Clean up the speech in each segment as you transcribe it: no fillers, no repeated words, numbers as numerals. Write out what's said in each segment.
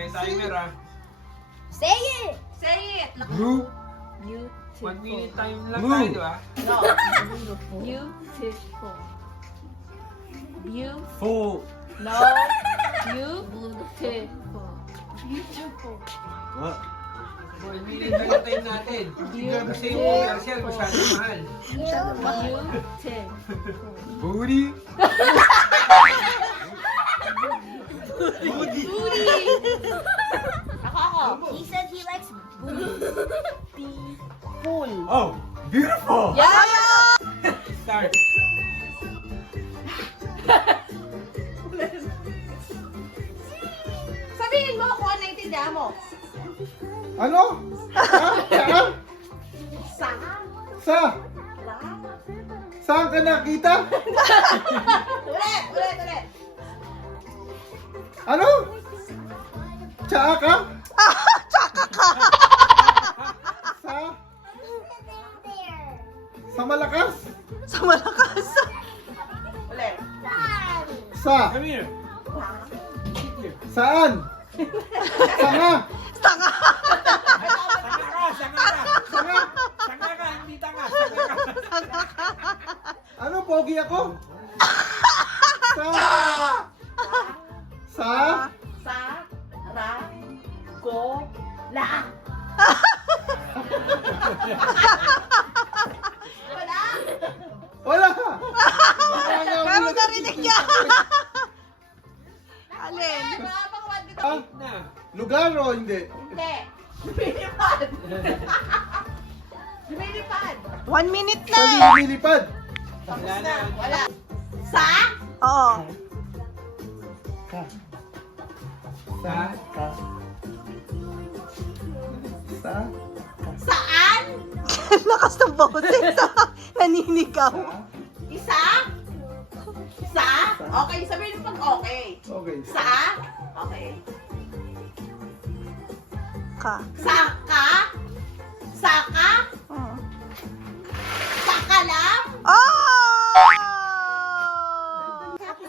may timer ah. Say it! Say it! Blue. Beautiful. 1 minute time lang Blue. tayo, di ba? No. Beautiful. Beautiful. Full. No. Beautiful. Beautiful. What? 1 minute lang time natin. Kasi yung commercial masyadong mahal. Beautiful. Booty. Ako. He said he likes beautiful. Oh, beautiful. Yeah! Start. Sabihin mo kung ano naintindihan mo. Ano? Sa? Sa? Saan ka nakita? Ulit. Ano? Tsaka ka? Sa? Sa malakas? Ulit. Sa? Come here. Saan? Sanga? Sanga ka, hindi tanga. Sanga ka. Ano, pogi ako? Sa? Sa? Sa? Ra? Go? La? Wala? Wala! Pero narinig niya. Alin? Mga pangwad dito. Ah, Na. lugar o hindi? Hindi. Lumilipad. Lumilipad. 1 minute Sa na. lilipad? Tapos Wala na. na. Wala. Sa? Oo. Ka. Sa? Ka. Sa? Saan? Lakas ng boses. Naninigaw. Isa? Sa? Okay, sabihin mo pag okay. Okay. Sa? Okay. Ka. Saka? Saka? Mm. Saka lang? Oh!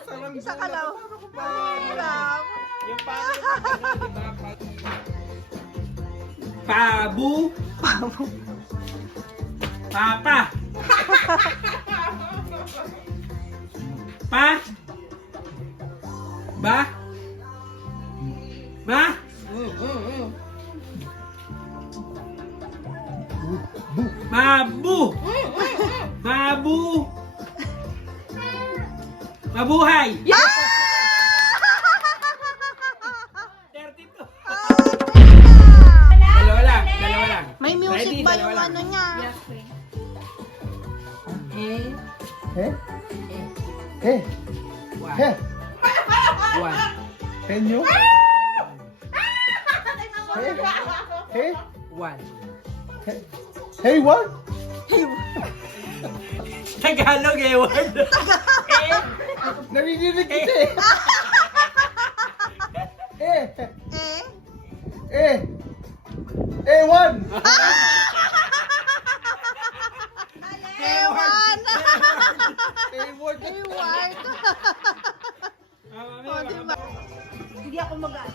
Sarang Isa ka lang. Hirap. Yung paano di ba? Pabu. Papa. Pa. Ba. Ma. Mabu. Mabu. Mabuhay. 32. Dalawa lang. May music Ready? ba Dalawa yung lang. ano niya? He? He? He? One. Can you? He? He? One. He? Hey, what? Tagalog eh, word. Narinig kita eh. Eh. Eh? Eh, one. Ewan. Ewan. Ewan. O, diba? Hindi ako mag-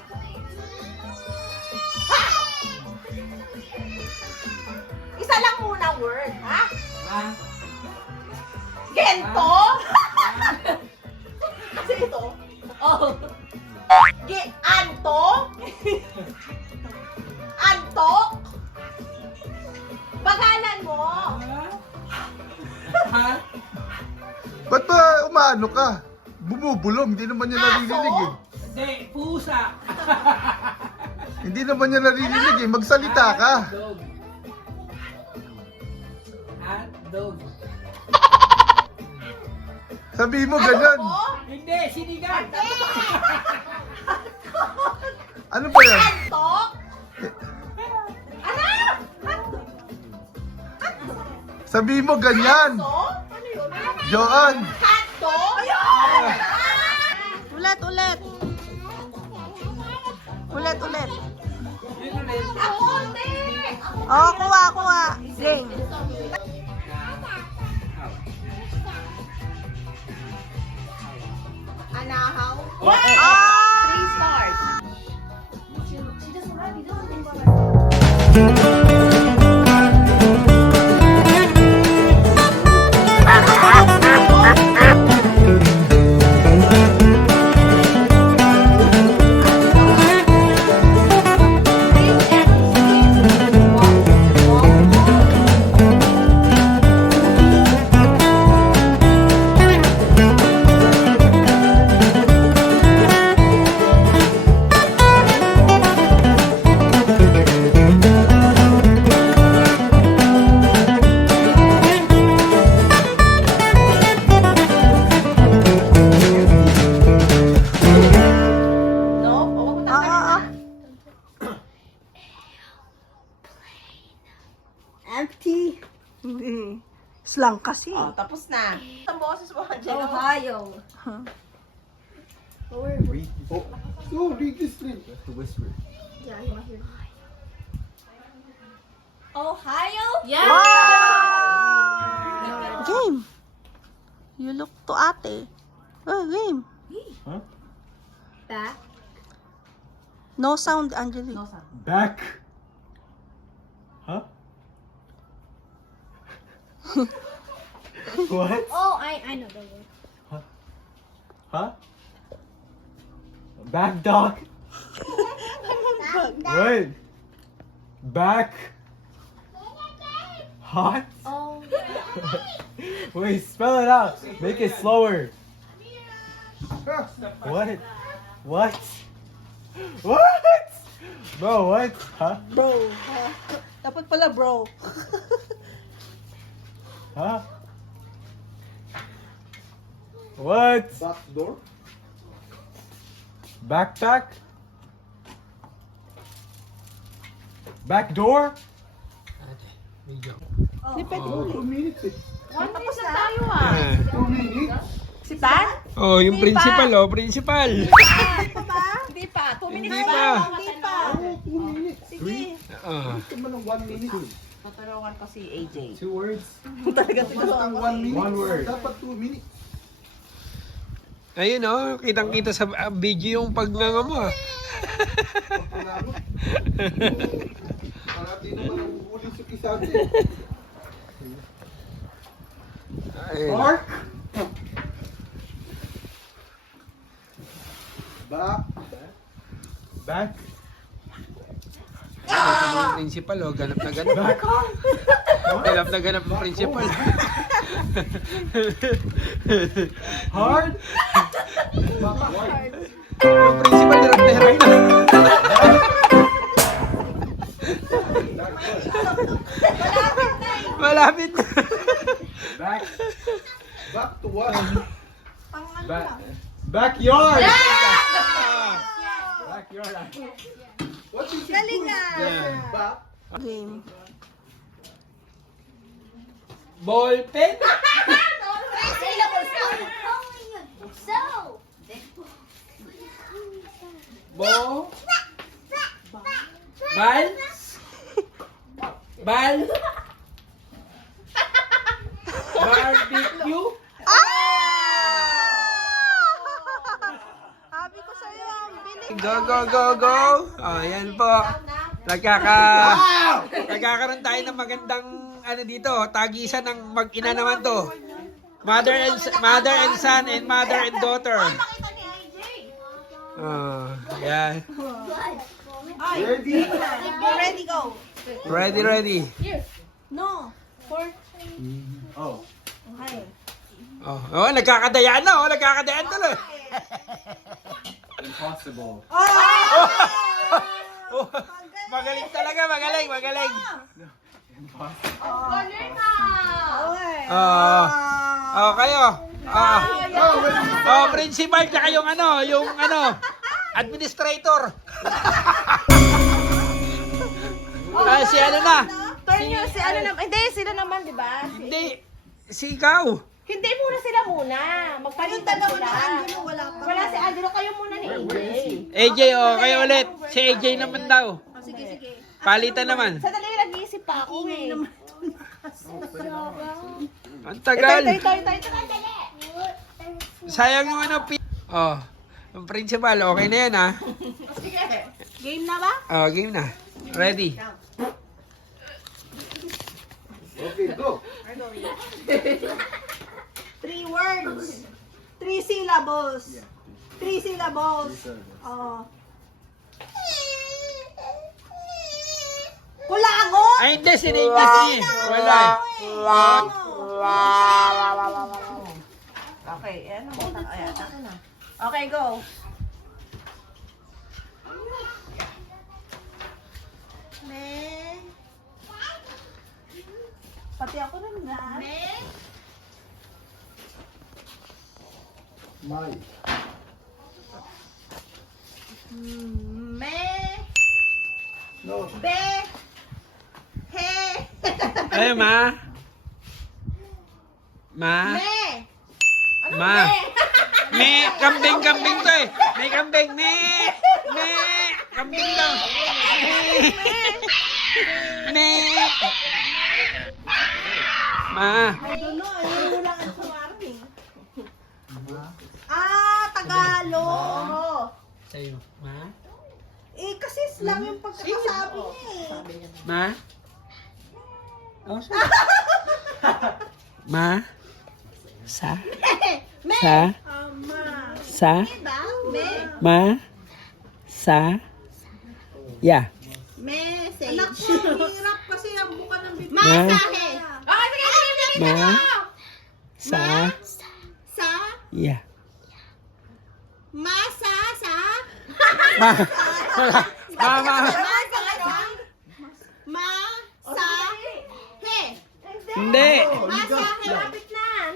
Isa lang muna word, ha? Ah, Gento? Kasi ito. Oh. Anto? Antok? Pagalan mo. ha? Ba't ba umaano ka? Bumubulong, hindi naman niya naririnig eh. Hindi, pusa. Hindi naman niya naririnig eh. Magsalita ka. Dog. Hot dog. Sabihin mo ganyan. Ano? Hindi, sinigang. Ano ba yan? Antok? Ano? Sabihin mo ganyan. Aso? Ano yun? Joan. Kanto? Ayun! Ulit. Ako, hindi! Oh, kuha. Game. Anahaw? Ah! 3 stars. No? O, wag mo Ah, ah, tatanggalin ah. Empty. Hindi. Slang kasi. na. Oh, tapos na. Ang boses mo, Angelo. Ohio. Read. Oh, so read this thing. To whisper. Yeah, he wants to. Ohio? Yeah! Game. You look to ate. Oh, game. Back. No sound, Angelique. No, sir. Back. Huh? What? Oh, I know the word. Huh? Back dog. What? Back. Hot. Oh, Wait, spell it out. Make it slower. What? What? What? Bro, what? Huh? Bro. Dapat pala bro. Huh? What? Back door. Backpack? Back door? Oh, 2 minutes eh. Tapos na tayo ah. 2 minutes. Si Tan? Oh, yung principal, oh, principal. Hindi pa. 2 minutes Hindi pa. pa. Hindi pa. Oh, 2 minutes. Sige. Ah. Ito man ng 1 minute. Tutulungan ko si AJ. 2 words? Basta 1 minute. One word. Dapat 2 minutes. Ayun, oh, kitang-kita sa video yung pagnganga mo, ah. Pagkakamo. Parati naman ang uhuli sa kisante. Ayun. Park. Back. Back. Yung principal, oh, ganap na ganap. Back. Ganap na ganap ng principal. Hard. Yung principal, hirap na hirap na. Malapit na. Back. Back to what? Back. Backyard. Backyard. What is it? Yeah. Back. Game. Ball pen. So. Ball. Bal. Bal. Barbecue. Sabi ko sa'yo, ang bilis. Go, go, go, go. Oh, yan po. Nagkakaroon tayo ng magandang ano dito, tagisan ng mag-ina naman to. Mother and son and mother and daughter. Oh, yan. Ready? Ready, go. Ready, ready. No. Oh. Oh, oh, nagkakadayaan na, oh, nagkakadayaan tuloy. Impossible. Oh, magaling talaga, magaling, magaling. Oh, kayo. Oh, principal tsaka yung administrator. Si ano na? Turn nyo si ano naman. Hindi, sila naman, di ba? Hindi, si ikaw. Hindi muna sila muna. Magpalitan sila. Wala si Angelo. Kayo muna ni AJ. AJ, oh, kayo ulit. Si AJ naman daw. Sige. Palitan naman. Sandali, nag-iisip pa ako eh. Ang tagal. Tayo. Sayang yung ano. Oh, yung principal, okay na yan, ha? Sige. Game na ba? Oh, game na. Ready. Three words. 3 syllables. 3 syllables. Oh. Kulagot! Ay, hindi. Siniglas niya. Wala. Okay, ano mo? Ayan. Okay, go. Pati ako rin na. May. No. Ay, ma. Ma. Ma. Me, kambing to eh. May kambing. Me. Kambing daw. Me. Ma. I don't know. Ayun lang ang sumarmi. Tagalog. Sa'yo. Ma. Kasi slang yung pagkakasabi niya Ma. Oh, ma. Sa. Sa. Sa. Ma. Sa. Ya. Message. Anak ko, hirap kasi ang buka ng bibig. Masahe. Ma. Sa. Sa. Ya. Masa. Ma. Wala. Ma. Hindi. Lapit na.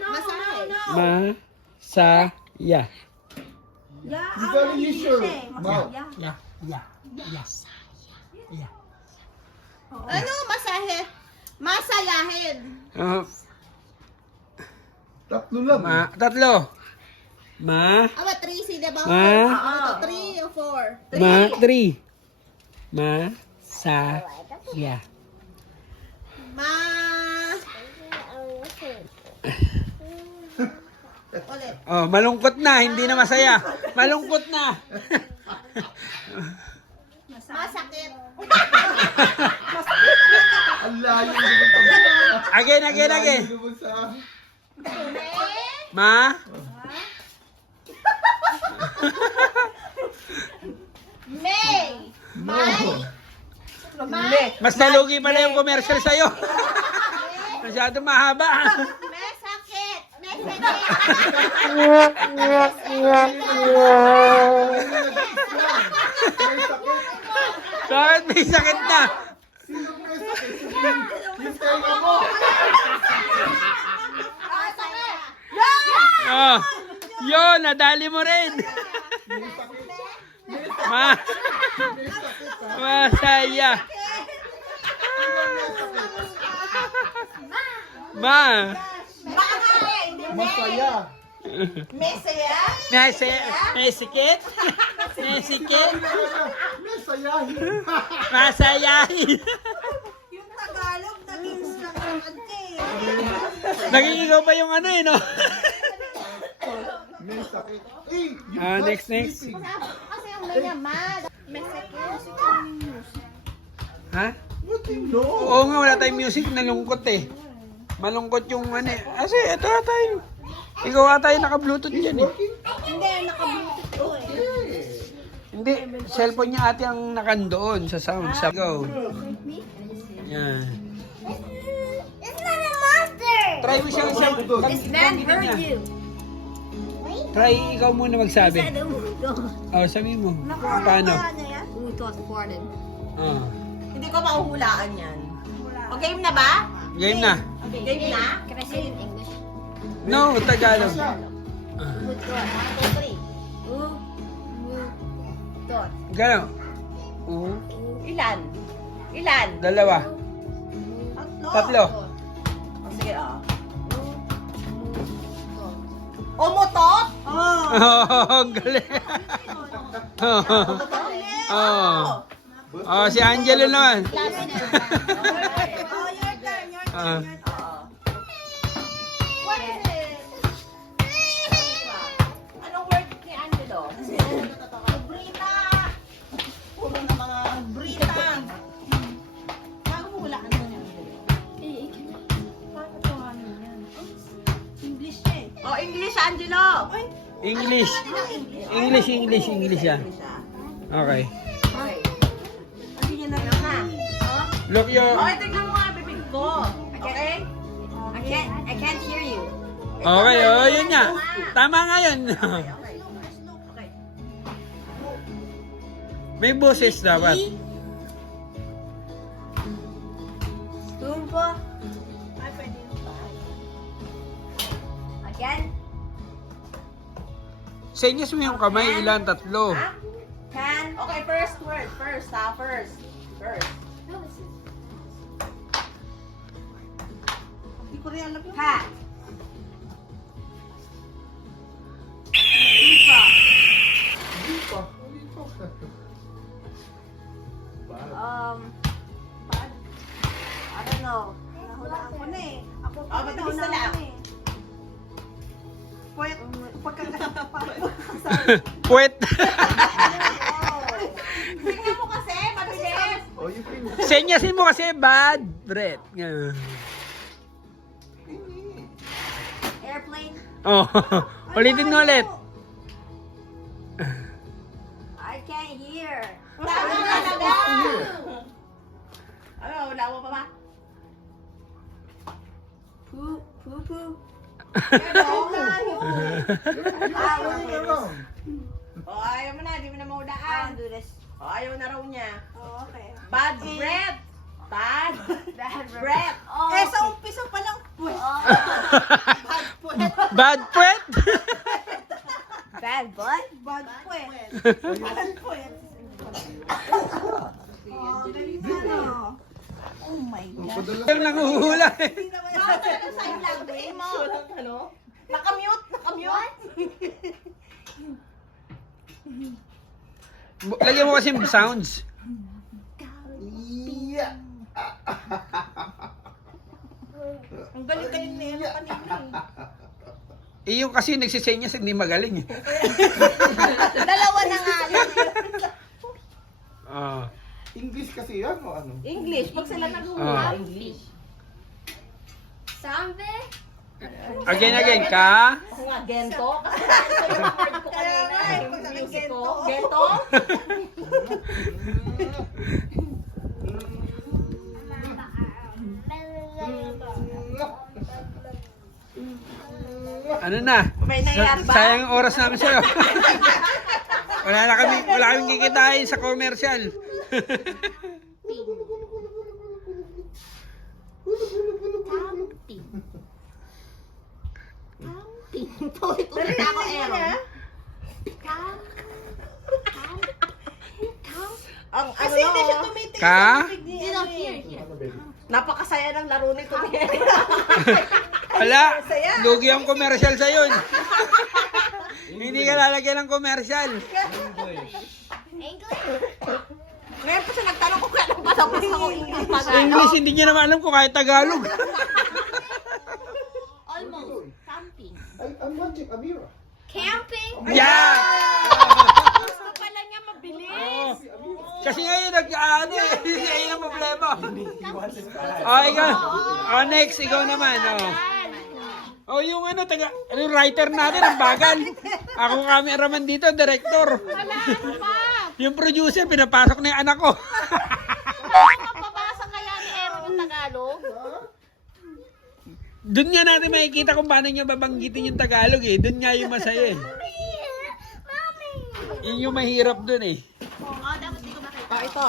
Ma. Sa. Ya. You gotta use your mouth. Ya. Ya. Ya. Ya. Ano masahe? Masayahin. Tatlo lang. Tatlo. Ma. 3 syllables. Ma. 3 or 4. Ma. 3. Ma. Sa. Ya. Ulit. Oh, malungkot na, hindi na masaya. Malungkot na. Masakit. Ang layo naman. Again. Ang layo naman sa... Ma. May. No. Mas nalugi pala yung commercial sa'yo. Masyado mahaba. Masakit. Bakit may sakit na? Sino may sakit? Yung tenga mo. Oh. Yun, nadali mo rin. Ma. Masaya. Ma. Masaya. Mesaya. May sikit? May sikit? Masayahin. Masayahin. Yung Tagalog naging slang ng ante. Naging ikaw pa yung ano eh, no? May sakit. Hey, you Next. Kasi ang mga mad. Mesakit. Ha? What do you know? Oo nga, wala tayong music. Nalungkot eh. Malungkot yung ano eh. Kasi ito tayo. Ikaw ata yung naka-bluetooth dyan eh. Hindi, naka-bluetooth ko eh. Hindi, cellphone niya ate ang nakandoon sa sound. Sa go. Yan. It's not a monster. Try mo siyang isang Heard you. Try ikaw muna magsabi. Oh, sabi mo. Paano? Ooh, it was farted. Oh. Hindi ko mahuhulaan yan. O, game na ba? Game na. Okay, game na? Can I say it in English? No, Tagalog. Ooh, dot. 1, 2, 3. Ooh, dot. Gano? Ilan? Ilan? Dalawa. Tatlo. O, sige, Umutot? Oh, ang galing. Oh. Oh, si Angelo naman. Your turn. What is it? Anong word ni Angelo? Brita! Puro na mga Brita! Bago mo hulaan mo niya. Paano ito nga yan? English, Angelo. English. English yan. Okay. Okay. Hindi niya na na. Look your... Okay, tignan mo nga bibig ko. Okay? I can't hear you. Okay, oh, yun nga. Tama nga yun. Okay. May boses dapat. Spoon po. Again. Senyas mo yung kamay, ilan? Tatlo. Can. Okay, first word. First, ha? First. Hindi ko rin alam yun. Hat. I don't know. Nahulaan ko na eh. Ako pa mabilis na lang. Puwet. Tingnan mo kasi, mabilis. Oh, you can... Senyasin mo kasi bad breath. Airplane. Oh, ulitin mo ulit. I can't hear. Tama na talaga. Ano, wala mo pa ba? Poo poo. Oh, ayaw mo na, di mo na maudaan. do this. Oh, ayaw na raw niya. Oh, okay. Bad breath. Bad breath. Oh. Eh, sa umpisa pa lang. Bad puwet. Bad butt. Bad breath. Oh my God. Yung nanguhula eh. Bawal talaga sa language mo. Ano? Nakamute. Lagyan mo kasi sounds. Yeah. Ang galing-galing na yan kanina eh. Yung kasi nagsisenyas, hindi magaling eh. Dalawa na nga lang. Ah. English kasi yan o ano? English, pag sila nag-uula. English. Sambe. Again, ka. Ako nga, gento. Kasi ito yung word ko kanina. Yung music ko. Gento? Ano na? May nangyari ba? Sayang ang oras namin sa'yo. wala kami kikitain sa commercial. Dali na ako, Aaron. Ang ano no, Ka? napakasaya ng laro nito ni Wala. Lugi ang commercial sa'yo. Hindi ka lalagyan ng commercial. Ngayon pa siya nagtanong kung kailan pa tapos ako English pa Sa English, hindi niya naman alam kung kahit Tagalog. Almost. Camping. I'm watching Amira. Camping. Yeah! Gusto pala niya mabilis. Kasi ngayon, ano eh, ayun ang problema. Oh, ikaw. Oh, next, ikaw naman. Oh, yung ano, yung writer natin, ang bagal. Ako cameraman dito, director. Yung producer, pinapasok na yung anak ko. Mapabasa kaya ni Aaron yung Tagalog? Doon nga natin makikita kung paano nyo babanggitin yung Tagalog eh. Doon nga yung masaya eh. Yun yung mahirap doon eh. Ito.